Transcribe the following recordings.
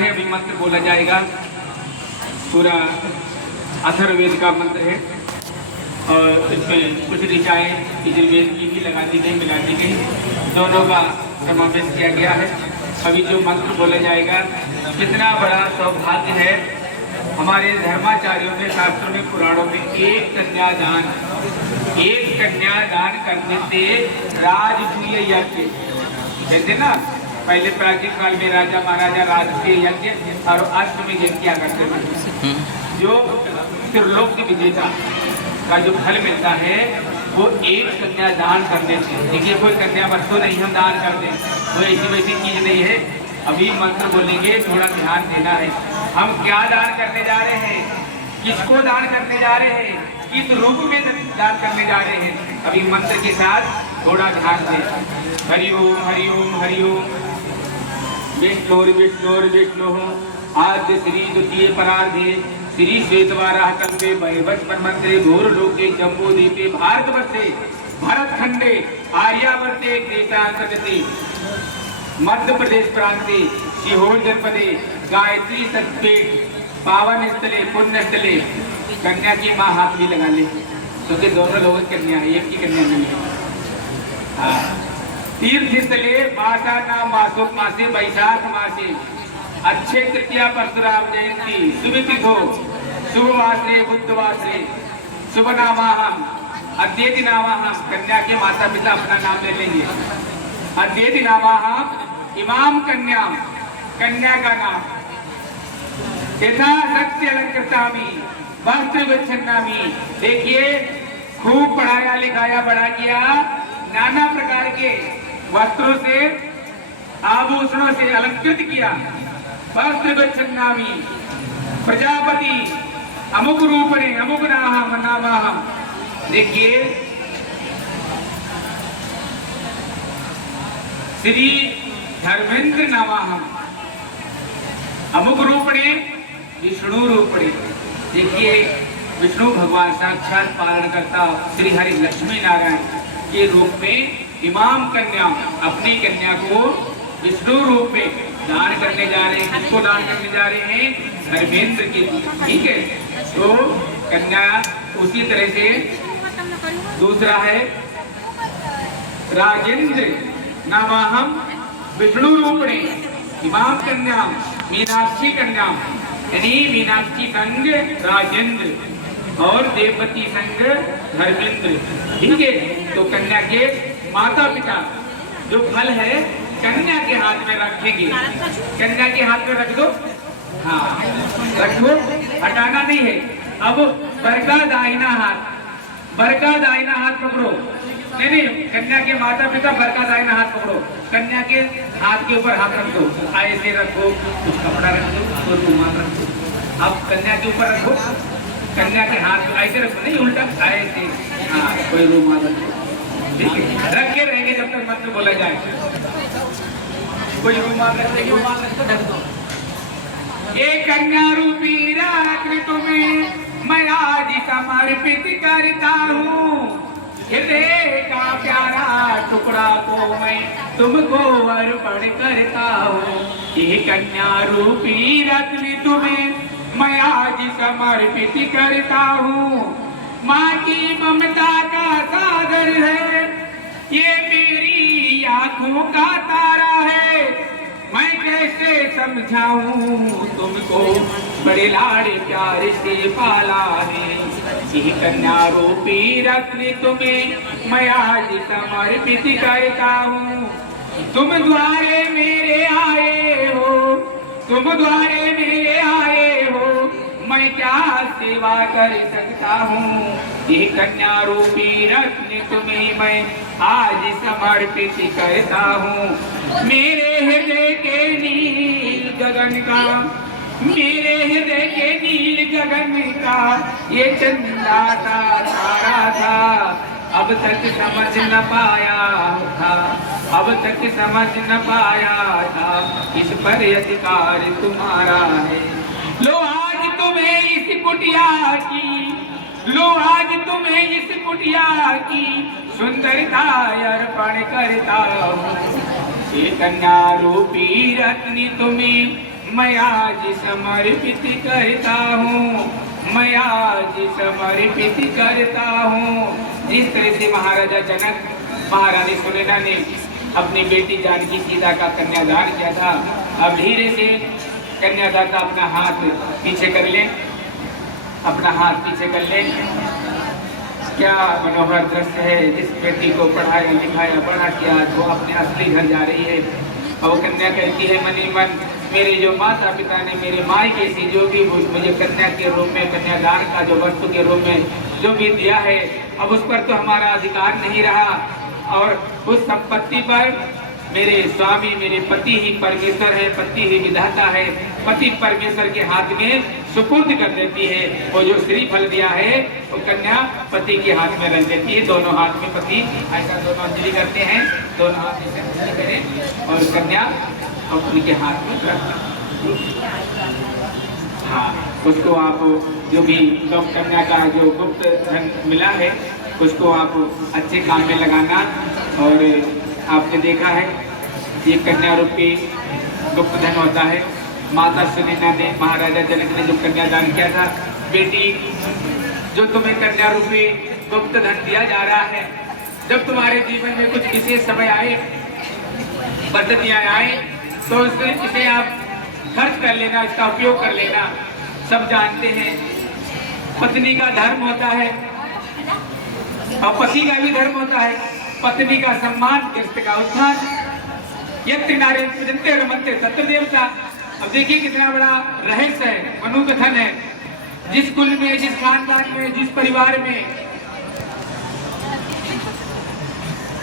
है। अभी मंत्र बोला जाएगा, पूरा अथर्ववेद का मंत्र है और इसमें कुछ ऋचाएँ यजुर्वेद की भी लगा दी गई, मिला दी गई, दोनों का समावेश किया गया है। अभी जो मंत्र बोला जाएगा, कितना बड़ा सौभाग्य है हमारे धर्माचार्यों ने, शास्त्रों में, पुराणों में एक कन्यादान करने से राजसूय यज्ञ कहते ना, पहले प्राचीन काल में राजा महाराजा राजसूय यज्ञ और अश्वमेध यज्ञ किया करते थे। जो त्रिलोक की विजेता का जो फल मिलता है वो एक कन्यादान करने से। देखिए कोई कन्या वस्तु नहीं हम दान कर दें, तो ऐसी वैसी चीज नहीं है। अभी मंत्र बोलेंगे, थोड़ा ध्यान देना है। हम क्या दान करने जा रहे हैं, किसको दान करने जा रहे हैं, किस रूप में दान करने जा रहे हैं, अभी मंत्र के साथ थोड़ा ध्यान दें। हरि ओम हरि ओम हरि ओम। विष्णु आद्य श्री द्वितीय परार्धे श्री श्वेतवाराह कल्पे वैवस्वत मंत्रे घोर लोके जम्बूद्वीपे भारतवर्षे भरतखंडे आर्यावर्ते क्रेतांतरते मध्य प्रदेश प्रांते सीहोर जनपदे गायत्री सत्पेट पावन स्थले पुण्य स्थले। कन्या की माँ हाथ भी लगा ले, क्योंकि तो दोनों लोगों की कन्या है, एक की कन्या नहीं है। तीर्थ स्थले मासा नाम मासुक मासे बैसाख मासे अच्छे तृतीया परशुराम जयंती शुभ तिथो शुभ वासरे बुद्धवासरे शुभ नामाहम अद्येति नामाहम। कन्या के माता पिता अपना नाम ले लेंगे। अद्येति नामाहम इमाम कन्या, कन्या का नाम यथा सत्य अलंकृतामी वस्त्र विच्छन्नामी। देखिए खूब पढ़ाया लिखाया बड़ा किया, नाना प्रकार के वस्त्रों से आभूषणों से अलंकृत किया। वस्त्र विच्छन्नामी प्रजापति अमुक रूपणे अमुक नामाहम। देखिए श्री धर्मेंद्र नामाहम अमुक रूपणे विष्णु रूपणे। देखिए विष्णु भगवान साक्षात पालन करता श्री हरि लक्ष्मी नारायण के रूप में इमाम कन्या, अपनी कन्या को विष्णु रूप में दान करने जा रहे हैं। किसको दान करने जा रहे हैं, धर्मेंद्र के। ठीक है, तो कन्या उसी तरह से दूसरा है राजेंद्र नामाहम विष्णु रूपणे इमाम कन्या मीनाक्षी कन्या, यानी मीनाक्षी संग राजेंद्र और देवपति संग धर्मेंद्र। ठीक है, तो कन्या के माता पिता जो फल है कन्या के हाथ में रखेंगे। कन्या के हाथ में रख दो, हाँ रखो, हटाना नहीं है। अब बरका दाहिना हाथ, बरका दाहिना हाथ पकड़ो। नहीं, कन्या के माता पिता बरका दाहिना हाथ पकड़ो, कन्या के हाथ के ऊपर हाथ रख दो, ऐसे रखो, कुछ कपड़ा रख दो, कुछ रुमाल रख दो। अब कन्या के ऊपर रखो, कन्या के हाथ ऐसे रखो, नहीं उल्टा ऐसे, हाँ कोई रुमाल रख दो। ठीक है, रख के रहेंगे जब तक मंत्र बोला जाए। कोई रुमाल रख दो, रुमाल रख दो, ढक दो। एक कन्या रूपी रात्रि तुम्हें मैं आज समर्पित करता हूँ। हृदय का प्यारा टुकड़ा को मैं तुमको अर्पण करता हूँ। ये कन्या रूपी रत्न तुम्हें मैं आज समर्पित करता हूँ। माँ की ममता का सागर है, ये मेरी आंखों का तारा है। मैं कैसे समझाऊं तुमको, बड़े लाड़े प्यार से पाला है। ये कन्या रूपी रत्न तुम्हें मैं आज समर्पित करता हूँ। तुम द्वारे मेरे आए हो, तुम द्वारे मेरे आए हो, मैं क्या सेवा कर सकता हूँ। ये कन्या रूपी रत्न तुम्हें मैं आज समर्पित करता हूँ। मेरे हृदय के नील गगन का, मेरे हृदय के नील गगन का ये चंदा सा तारा था। अब तक समझ न पाया था, अब तक समझ न पाया था, इस पर अधिकार तुम्हारा है। लो आज तुम्हें इस कुटिया की, लो आज तुम्हें इस कुटिया की सुंदरता अर्पण करता हूँ। ये कन्या रूपी रत्न तुम्हें मैं आज समर्पित करता हूँ, मैं आज समर्पित करता हूँ। जिस तरह से महाराजा जनक महारानी सुनैना ने अपनी बेटी जानकी सीता का कन्यादान किया था, अब धीरे से कन्यादाता अपना हाथ पीछे कर ले, अपना हाथ पीछे कर ले। क्या मनोहर दृश्य है, जिस बेटी को पढ़ाया लिखाया बड़ा किया वो अपने असली घर जा रही है और वो कन्या कहती है मनी मन, मेरे जो माता पिता ने मेरे मायके से जो भी मुझे कन्या के रूप में, कन्यादान का जो वस्तु के रूप में जो भी दिया है, अब उस पर तो हमारा अधिकार नहीं रहा और उस संपत्ति पर मेरे स्वामी, मेरे पति ही परमेश्वर है, पति ही विधाता है, पति परमेश्वर के हाथ में सुपुर्द कर देती है। वो जो श्रीफल दिया है वो कन्या पति के हाथ में रख देती है। दोनों हाथ में पति ऐसा दोनों अंजलि करते हैं, दोनों हाथ ऐसे अंजलि करें और कन्या अपनी के हाथ में रखते। हाँ, उसको आप जो भी कन्या का जो गुप्त धन मिला है उसको आप अच्छे काम में लगाना। और आपने देखा है ये कन्या रूपी गुप्त धन होता है। माता सुनैना ने, महाराजा जनक ने जो कन्यादान किया था, बेटी जो तुम्हें कन्या रूपी गुप्त धन दिया जा रहा है, जब तुम्हारे जीवन में कुछ विशेष समय आए, पद्धतियां आए, तो इसे आप खर्च कर लेना, इसका उपयोग कर लेना। सब जानते हैं पत्नी का धर्म होता है और पति का भी धर्म होता है। पत्नी का सम्मान, कृष्ण का उत्थान, यत्र नारी पूजन्ते रमन्ते तत्र देवता। अब देखिए कितना बड़ा रहस्य है, मनोकथन है। जिस कुल में, जिस खानदान में, जिस परिवार में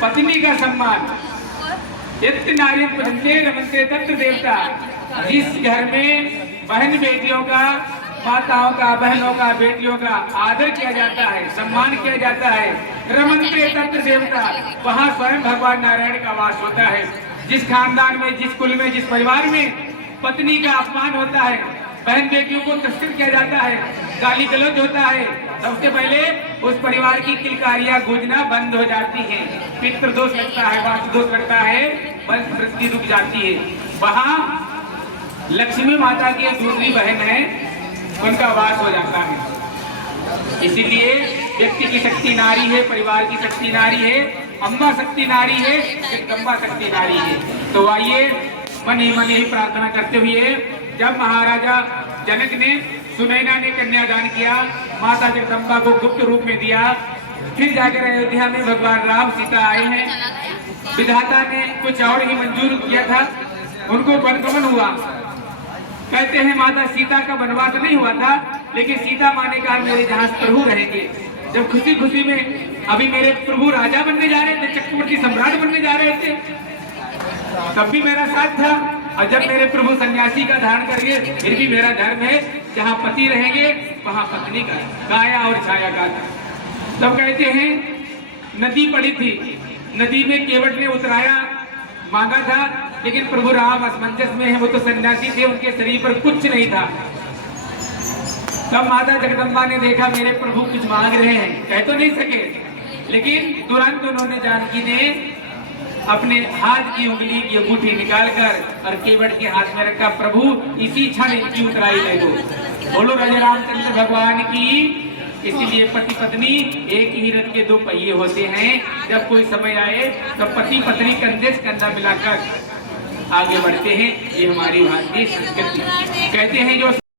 पत्नी का सम्मान, यत्र नारी पूजन्ते रमन्ते तत्र देवता। जिस घर में बहन बेटियों का, माताओं का, बहनों का, बेटियों का आदर किया जाता है, सम्मान किया जाता है, रमन्ते तत्र देवता, वहाँ स्वयं भगवान नारायण का वास होता है। जिस खानदान में, जिस कुल में, जिस परिवार में पत्नी का अपमान होता है, बहन बेटियों को तिरस्कृत किया जाता है, गाली गलौज होता है, सबसे पहले उस परिवार की किलकारियां गूंजना बंद हो जाती हैं। पितृ दोष लगता है, वास्तु दोष लगता है, वंश वृद्धि रुक जाती है। वहाँ लक्ष्मी माता की दूसरी बहन है, उनका वास हो जाता है। इसीलिए व्यक्ति की शक्ति नारी है, परिवार की शक्ति नारी है, अम्बा शक्ति नारी है, जगदम्बा शक्ति नारी है। तो आइए मन ही प्रार्थना करते हुए, जब महाराजा जनक ने, सुनैना ने कन्यादान किया, माता जगदम्बा को गुप्त रूप में दिया, फिर जाकर अयोध्या में भगवान राम सीता आए हैं। विधाता ने कुछ और ही मंजूर किया था, उनको वनगमन हुआ। कहते हैं माता सीता का वनवास नहीं हुआ था, लेकिन सीता माने का मेरे जहां प्रभु रहेंगे। जब खुशी खुशी में अभी मेरे प्रभु राजा बनने जा रहे थे, चक्रवर्ती सम्राट बनने जा रहे थे, तब भी मेरा साथ था। और जब मेरे प्रभु सन्यासी का धारण करेंगे, फिर भी मेरा धर्म है, जहाँ पति रहेंगे वहाँ पत्नी का काया और छाया का था। तब कहते हैं नदी पड़ी थी, नदी में केवट ने उतराया मांगा था, लेकिन प्रभु राम असमंजस में है, वो तो सन्यासी थे, उनके शरीर पर कुछ नहीं था। तब माता जगदम्बा ने देखा मेरे प्रभु कुछ मांग रहे हैं, कह तो नहीं सके, लेकिन तुरंत उन्होंने, जानकी ने अपने हाथ की उंगली की अंगूठी निकालकर और केवट के हाथ में रखा, प्रभु इसी क्षण इनकी उतराई ले दो। बोलो राजा रामचंद्र भगवान की। इसीलिए पति पत्नी एक ही रथ के दो पहिए होते हैं। जब कोई समय आए तो पति पत्नी कंधे से कंधा मिलाकर आगे बढ़ते हैं। ये हमारी भारतीय संस्कृति। कहते हैं जो